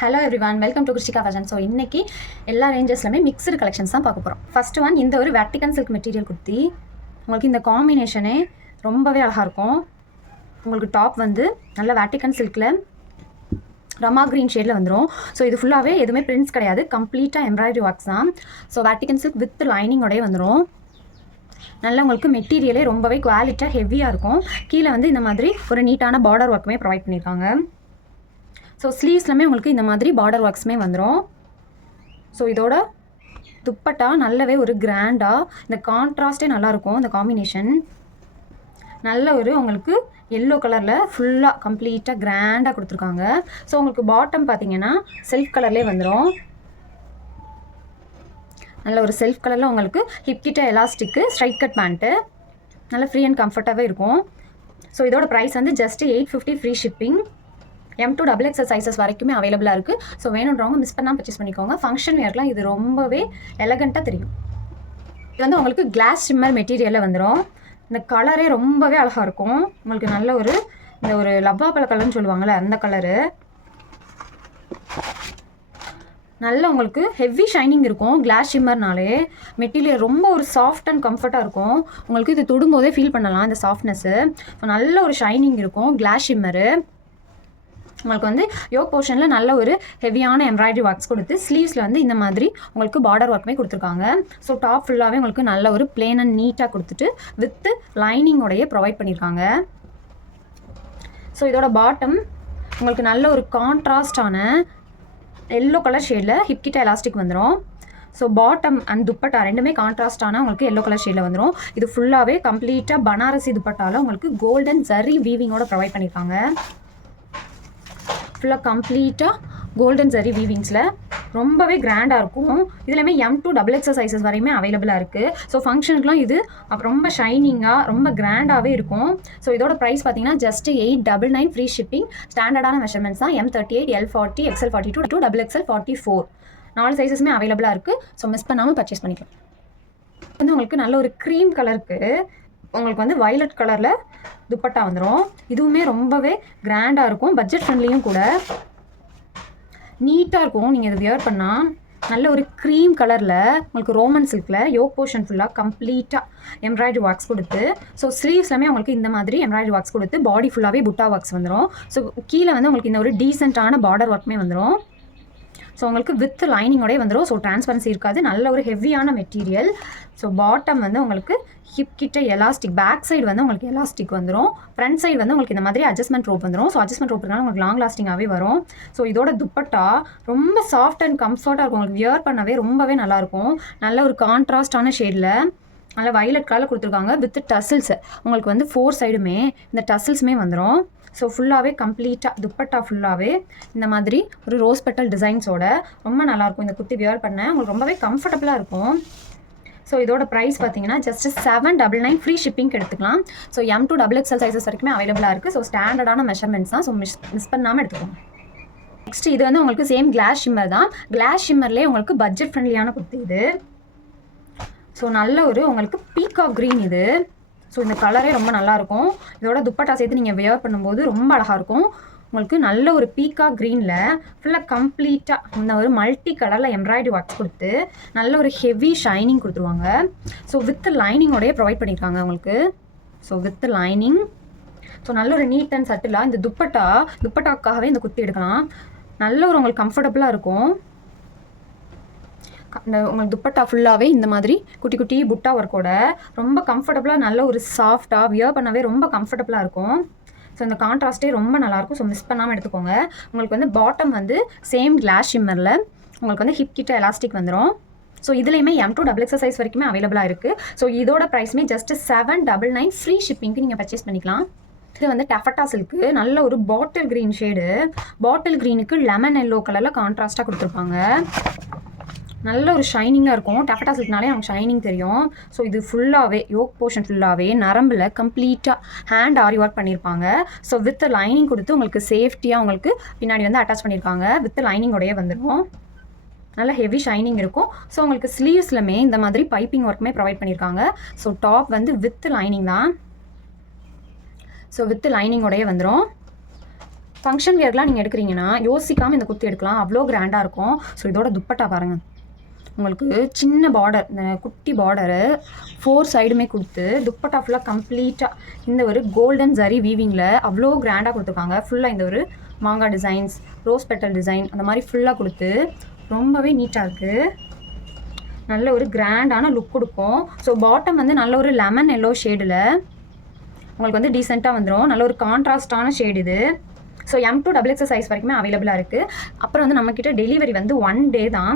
Hello everyone, welcome to Krishika fashion. So இன்றைக்கி எல்லா ரேஞ்சஸ்லையுமே mixed collections தான் பார்க்க போகிறோம். ஃபஸ்ட்டு ஒன், இந்த ஒரு வேட்டிகன் சில்க் மெட்டீரியல் குர்த்தி. உங்களுக்கு இந்த காம்பினேஷனே ரொம்பவே அழகாக இருக்கும். உங்களுக்கு டாப் வந்து நல்ல வேட்டிகன் சில்கில் ரமா க்ரீன் ஷேடில் வந்துடும். ஸோ இது ஃபுல்லாகவே எதுவுமே பிரிண்ட்ஸ் கிடையாது, கம்ப்ளீட்டாக எம்ப்ராய்டரி ஒர்க்ஸ் தான். ஸோ வேட்டிகன் சில்க் வித் லைனிங்கோடய வந்துடும். நல்லா உங்களுக்கு மெட்டீரியலே ரொம்பவே குவாலிட்டியாக ஹெவியாக இருக்கும். கீழே வந்து இந்த மாதிரி ஒரு நீட்டான பார்டர் ஒர்க்குமே ப்ரொவைட் பண்ணியிருக்காங்க. ஸோ ஸ்லீவ்ஸ்லாமே உங்களுக்கு இந்த மாதிரி பார்டர் ஒர்க்ஸுமே வந்துடும். ஸோ இதோட துப்பட்டா நல்லாவே ஒரு கிராண்டாக, இந்த கான்ட்ராஸ்டே நல்லாயிருக்கும். இந்த காம்பினேஷன் நல்ல ஒரு உங்களுக்கு எல்லோ கலரில் ஃபுல்லாக கம்ப்ளீட்டாக கிராண்டாக கொடுத்துருக்காங்க. ஸோ உங்களுக்கு பாட்டம் பார்த்தீங்கன்னா செல்ஃப் கலர்லேயே வந்துடும். நல்ல ஒரு செல்ஃப் கலரில் உங்களுக்கு ஹிப்கிட்ட எலாஸ்டிக்கு ஸ்ட்ரைட் கட் பேண்ட்டு நல்ல ஃப்ரீ அண்ட் கம்ஃபர்ட்டாகவே இருக்கும். ஸோ இதோட ப்ரைஸ் வந்து just 850 free shipping. M2 XXL sizes வரைக்குமே அவைலபிளாக இருக்குது. ஸோ வேணுன்றவங்க மிஸ் பண்ணாமல் பர்ச்சேஸ் பண்ணிக்கோங்க. ஃபங்க்ஷன் வேர்க்கெலாம் இது ரொம்பவே எலகண்ட்டாக தெரியும். இது வந்து உங்களுக்கு கிளாஸ் ஷிம்மர் மெட்டீரியலில் வந்துடும். இந்த கலரே ரொம்பவே அழகாக இருக்கும். உங்களுக்கு நல்ல ஒரு இந்த ஒரு லவ்வா பழ கலர்னு சொல்லுவாங்கள்ல, அந்த கலரு நல்ல உங்களுக்கு ஹெவி ஷைனிங் இருக்கும். கிளாஸ் ஷிம்மர்னாலே மெட்டீரியல் ரொம்ப ஒரு சாஃப்ட் அண்ட் கம்ஃபர்ட்டாக இருக்கும். உங்களுக்கு இது தொடும்போதே ஃபீல் பண்ணலாம் இந்த சாஃப்ட்னஸ்ஸு. நல்ல ஒரு ஷைனிங் இருக்கும். கிளாஸ் ஷிம்மரு உங்களுக்கு வந்து யோக் போர்ஷனில் நல்ல ஒரு ஹெவியான எம்ப்ராய்டரி ஒர்க்ஸ் கொடுத்து ஸ்லீவ்ஸில் வந்து இந்த மாதிரி உங்களுக்கு பார்டர் ஒர்க்குமே கொடுத்துருக்காங்க. ஸோ டாப் ஃபுல்லாகவே உங்களுக்கு நல்ல ஒரு பிளேன் அண்ட் நீட்டாக கொடுத்துட்டு வித்து லைனிங்கோடையே ப்ரொவைட் பண்ணியிருக்காங்க. ஸோ இதோட பாட்டம் உங்களுக்கு நல்ல ஒரு கான்ட்ராஸ்டான எல்லோ கலர் ஷேடில் ஹிப்கிட்ட எலாஸ்டிக் வந்துடும். ஸோ பாட்டம் அண்ட் துப்பட்டா ரெண்டுமே கான்ட்ராஸ்டான உங்களுக்கு எல்லோ கலர் ஷேடில் வந்துடும். இது ஃபுல்லாகவே கம்ப்ளீட்டாக பனாரசி துப்பட்டாவில் உங்களுக்கு கோல்டன் ஜரி வீவிங்கோட ப்ரொவைட் பண்ணியிருக்காங்க. ஃபுல்லாக கம்ப்ளீட்டாக கோல்டன் ஜரி வீவிங்ஸில் ரொம்பவே கிராண்டாக இருக்கும். இதுலேயுமே M2 XXL சைஸஸ் வரையுமே அவைலபிளாக இருக்குது. ஸோ ஃபங்க்ஷனுக்குலாம் இது ரொம்ப ஷைனிங்காக ரொம்ப கிராண்டாகவே இருக்கும். ஸோ இதோட ப்ரைஸ் பார்த்தீங்கன்னா ஜஸ்ட் 899 ஃப்ரீ ஷிப்பிங். ஸ்டாண்டர்டான மெஷர்மெண்ட்ஸ் தான். M38, L40, XL42, XXL 44 4 சைஸஸுமே அவைலபிளாக இருக்குது. ஸோ மிஸ் பண்ணாமல் பர்ச்சேஸ் பண்ணிக்கலாம். வந்து உங்களுக்கு நல்ல ஒரு க்ரீம் கலருக்கு உங்களுக்கு வந்து வயலட் கலரில் துப்பட்டா வந்துடும். இதுவுமே ரொம்பவே கிராண்டாக இருக்கும். பட்ஜெட் ஃப்ரெண்ட்லியும் கூட, நீட்டாக இருக்கும். நீங்கள் இதை வியர் பண்ணால் நல்ல ஒரு க்ரீம் கலரில் உங்களுக்கு ரோமன் சில்கில் யோக் போர்ஷன் ஃபுல்லாக கம்ப்ளீட்டாக எம்ப்ராய்டரி ஒர்க்ஸ் கொடுத்து, ஸோ ஸ்லீவ்ஸ்லாமே உங்களுக்கு இந்த மாதிரி எம்ப்ராய்டரி ஒர்க்ஸ் கொடுத்து பாடி ஃபுல்லாகவே புட்டா ஒர்க்ஸ் வந்துடும். ஸோ கீழே வந்து உங்களுக்கு இந்த ஒரு டீசெண்டான பார்டர் ஒர்க்குமே வந்துடும். ஸோ உங்களுக்கு வித் லைனிங்கோடய வந்துடும். ஸோ டிரான்ஸ்பரன்சி இருக்காது. நல்ல ஒரு ஹெவியான மெட்டீரியல். ஸோ பாட்டம் வந்து உங்களுக்கு ஹிப் கிட்ட எலாஸ்டிக், பேக் சைடு வந்து உங்களுக்கு எலாஸ்டிக் வந்துடும். ஃப்ரண்ட் சைடு வந்து உங்களுக்கு இந்த மாதிரி அட்ஜஸ்ட்மெண்ட் ரோப் வந்துடும். ஸோ அட்ஜஸ்ட்மெண்ட் ரோப்னால உங்களுக்கு லாங் லாஸ்டிங்காகவே வரும். ஸோ இதோட துப்பட்டா ரொம்ப சாஃப்ட் அண்ட் கம்ஃபர்ட்டாக இருக்கும். உங்களுக்கு வியர் பண்ணவே ரொம்பவே நல்லாயிருக்கும். நல்ல ஒரு கான்ட்ராஸ்டான ஷேடில் நல்ல வயலட் கலரில் கொடுத்துருக்காங்க. வித் டசில்ஸ் உங்களுக்கு வந்து 4 சைடுமே இந்த டசில்ஸுமே வந்துடும். ஸோ ஃபுல்லாகவே கம்ப்ளீட்டாக துப்பட்டா ஃபுல்லாகவே இந்த மாதிரி ஒரு ரோஸ் பெட்டல் டிசைன்ஸோட ரொம்ப நல்லாயிருக்கும். இந்த குர்த்தி வியர் பண்ண உங்களுக்கு ரொம்பவே கம்ஃபர்டபுளாக இருக்கும். ஸோ இதோட ப்ரைஸ் பார்த்தீங்கன்னா ஜஸ்ட் 799 ஃப்ரீ ஷிப்பிங் எடுத்துக்கலாம். ஸோ M2 XXL சைஸஸ் வரைக்குமே அவைலபிளாக இருக்குது. ஸோ ஸ்டாண்டர்டான மெஷர்மெண்ட்ஸ் தான். ஸோ மிஸ் பண்ணாமல் எடுத்துக்கோங்க. நெக்ஸ்ட் இது வந்து உங்களுக்கு சேம் கிளாஸ் ஷிம்மர் தான். கிளாஸ் ஷிம்மர்லேயே உங்களுக்கு பட்ஜெட் ஃப்ரெண்ட்லியான குர்த்தி இது. ஸோ நல்ல ஒரு உங்களுக்கு பீகாக் க்ரீன் இது. ஸோ இந்த கலரே ரொம்ப நல்லாயிருக்கும். இதோட துப்பட்டா சேர்த்து நீங்கள் வியர் பண்ணும்போது ரொம்ப அழகாக இருக்கும். உங்களுக்கு நல்ல ஒரு பீகாக் க்ரீனில் ஃபுல்லாக கம்ப்ளீட்டாக இந்த ஒரு மல்டி கலரில் எம்ப்ராய்டரி ஒர்க்ஸ் கொடுத்து நல்ல ஒரு ஹெவி ஷைனிங் கொடுத்துருவாங்க. ஸோ வித் லைனிங்கோடய ப்ரொவைட் பண்ணியிருக்காங்க உங்களுக்கு. So with lining. ஸோ நல்ல ஒரு நீட் அண்ட் சட்டிலாக இந்த துப்பட்டாக்காகவே இந்த குர்த்தி எடுக்கலாம். நல்ல ஒரு உங்களுக்கு கம்ஃபர்டபுளாக இருக்கும். இந்த உங்களுக்கு துப்பட்டா ஃபுல்லாகவே இந்த மாதிரி குட்டி குட்டி புட்டா ஒர்க்கோட ரொம்ப கம்ஃபர்டபுளாக நல்ல ஒரு சாஃப்டாக வியர் பண்ணவே ரொம்ப கம்ஃபர்டபுளாக இருக்கும். ஸோ இந்த கான்ட்ராஸ்ட்டே ரொம்ப நல்லாயிருக்கும். ஸோ மிஸ் பண்ணாமல் எடுத்துக்கோங்க. உங்களுக்கு வந்து பாட்டம் வந்து சேம் கிளாஸ் ஷிம்மரில் உங்களுக்கு வந்து ஹிப் கிட்ட எலாஸ்டிக் வந்துடும். ஸோ இதுலேயுமே M2 XXL சைஸ் வரைக்குமே அவைலபிளாக இருக்குது. ஸோ இதோட ப்ரைஸுமே ஜஸ்ட் 799 ஃப்ரீ ஷிப்பிங்க்கு நீங்கள் பர்ச்சேஸ் பண்ணிக்கலாம். இது வந்து டஃபட்டா சில்க்கு நல்ல ஒரு பாட்டில் க்ரீன் ஷேடு. பாட்டில் க்ரீனுக்கு லெமன் எல்லோ கலரில் கான்ட்ராஸ்ட்டாக கொடுத்துருப்பாங்க. நல்ல ஒரு ஷைனிங்காக இருக்கும். டஃபட்டா சில்க்னாலே நமக்கு ஷைனிங் தெரியும். ஸோ இது ஃபுல்லாகவே யோக் போர்ஷன் ஃபுல்லாகவே நரம்பில் கம்ப்ளீட்டாக ஹேண்ட் ஆரி ஒர்க் பண்ணியிருப்பாங்க. ஸோ வித் லைனிங் கொடுத்து உங்களுக்கு சேஃப்டியாக உங்களுக்கு பின்னாடி வந்து அட்டாச் பண்ணியிருக்காங்க. வித் லைனிங்கோடையே வந்துடும். நல்ல ஹெவி ஷைனிங் இருக்கும். ஸோ உங்களுக்கு ஸ்லீவ்ஸ்லுமே இந்த மாதிரி பைப்பிங் ஒர்க்குமே ப்ரொவைட் பண்ணியிருக்காங்க. ஸோ டாப் வந்து வித் லைனிங் தான். ஸோ வித் லைனிங்கோடையே வந்துடும். ஃபங்க்ஷன் வியர்லாம் நீங்கள் எடுக்கிறீங்கன்னா யோசிக்காமல் இந்த குர்த்தி எடுக்கலாம், அவ்வளோ கிராண்டாக இருக்கும். ஸோ இதோட துப்பட்டா பாருங்கள், உங்களுக்கு சின்ன பார்டர், இந்த குட்டி பார்டரு 4 சைடுமே கொடுத்து துப்பட்டா ஃபுல்லாக கம்ப்ளீட்டாக இந்த ஒரு கோல்டன் ஜரி வீவிங்கில் அவ்வளோ கிராண்டாக கொடுத்துருக்காங்க. ஃபுல்லாக இந்த ஒரு மாங்காய் டிசைன்ஸ், ரோஸ் பெட்டல் டிசைன் அந்த மாதிரி ஃபுல்லாக கொடுத்து ரொம்பவே நீட்டாக இருக்குது. நல்ல ஒரு கிராண்டான லுக் கொடுக்கும். ஸோ பாட்டம் வந்து நல்ல ஒரு லெமன் எல்லோ ஷேடில் உங்களுக்கு வந்து டீசெண்டாக வந்துடும். நல்ல ஒரு கான்ட்ராஸ்டான ஷேடு இது. ஸோ M2 XXL சைஸ் வரைக்குமே அவைலபிளாக இருக்குது. அப்புறம் வந்து நம்மக்கிட்ட டெலிவரி வந்து 1 டே தான்,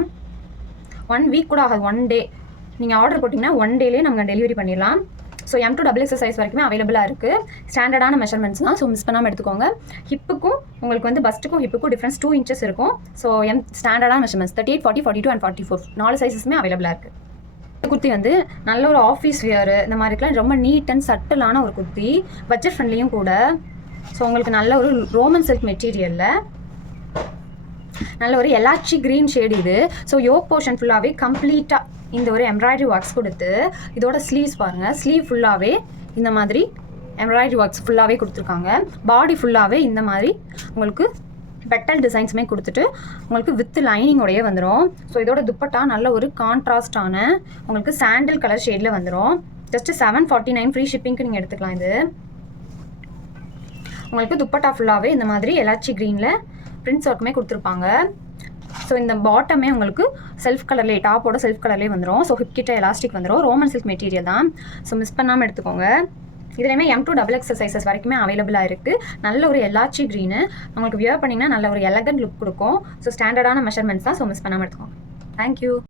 1 வீக் கூட ஆகாது. 1 டே நீங்கள் ஆர்டர் போட்டிங்கன்னா 1 டேலேயே நம்ம டெலிவரி பண்ணிடலாம். ஸோ M2 XXL சைஸ் வரைக்குமே அவைலபிளாக இருக்குது. ஸ்டாண்டர்டான மெஷர்மெண்ட்ஸ் தான், ஸோ மிஸ் பண்ணாமல் எடுத்துக்கோங்க. ஹிப்புக்கும் உங்களுக்கு வந்து பஸ்ட்டுக்கும் ஹிப்புக்கும் டிஃப்ரென்ஸ் 2 இன்ச்சஸ் இருக்கும். ஸோ ஸ்டாண்டர்டான மெஷர்மெண்ட்ஸ் 38, 40, 42 அண்ட் 44 4 சைஸஸுமே அவைலபிளாக இருக்குது. குர்த்தி வந்து நல்ல ஒரு ஆஃபீஸ் வியர் இந்த மாதிரிக்கெலாம் ரொம்ப நீட் அண்ட் சட்டிலான ஒரு குர்த்தி, பட்ஜெட் ஃப்ரெண்ட்லியும் கூட. ஸோ உங்களுக்கு நல்ல ஒரு ரோமன் சில்க் மெட்டீரியலில் நல்ல ஒரு எலாச்சி க்ரீன் ஷேடு இது. ஸோ யோக் போர்ஷன் ஃபுல்லாகவே கம்ப்ளீட்டாக இந்த ஒரு எம்ப்ராய்டரி ஒர்க்ஸ் கொடுத்து, இதோட ஸ்லீவ்ஸ் பாருங்கள், ஸ்லீவ் ஃபுல்லாகவே இந்த மாதிரி எம்ப்ராய்டரி ஒர்க்ஸ் ஃபுல்லாகவே கொடுத்துருக்காங்க. பாடி ஃபுல்லாகவே இந்த மாதிரி உங்களுக்கு பெட்டல் டிசைன்ஸுமே கொடுத்துட்டு உங்களுக்கு வித் லைனிங்கோடையே வந்துடும். ஸோ இதோட துப்பட்டா நல்ல ஒரு கான்ட்ராஸ்டான உங்களுக்கு சாண்டில் கலர் ஷேடில் வந்துடும். ஜஸ்ட்டு 749 ஃப்ரீ ஷிப்பிங்க்கு நீங்கள் எடுத்துக்கலாம். இது உங்களுக்கு துப்பட்டா ஃபுல்லாகவே இந்த மாதிரி எலாச்சி க்ரீனில் பிரிண்ட்ஸ் ஒர்க்குமே கொடுத்துருப்பாங்க. ஸோ இந்த பாட்டமே உங்களுக்கு செல்ஃப் கலர்லேயே, டாப்போட செல்ஃப் கலர்லேயே வந்துடும். ஸோ ஹிப் கிட்ட எலாஸ்டிக் வந்துடும். ரோமன் சில்க் மெட்டீரியல் தான், ஸோ மிஸ் பண்ணாமல் எடுத்துக்கோங்க. இதுலேயுமே M2 XXL சைஸஸ் வரைக்குமே அவைலபிளாக இருக்குது. நல்ல ஒரு எலாச்சி க்ரீனு உங்களுக்கு வியர் பண்ணிங்கன்னா நல்ல ஒரு எலகண்ட் லுக் கொடுக்கும். ஸோ ஸ்டாண்டர்டான மெஷர்மெண்ட்ஸ் தான், ஸோ மிஸ் பண்ணாமல் எடுத்துக்கோங்க. தேங்க்யூ.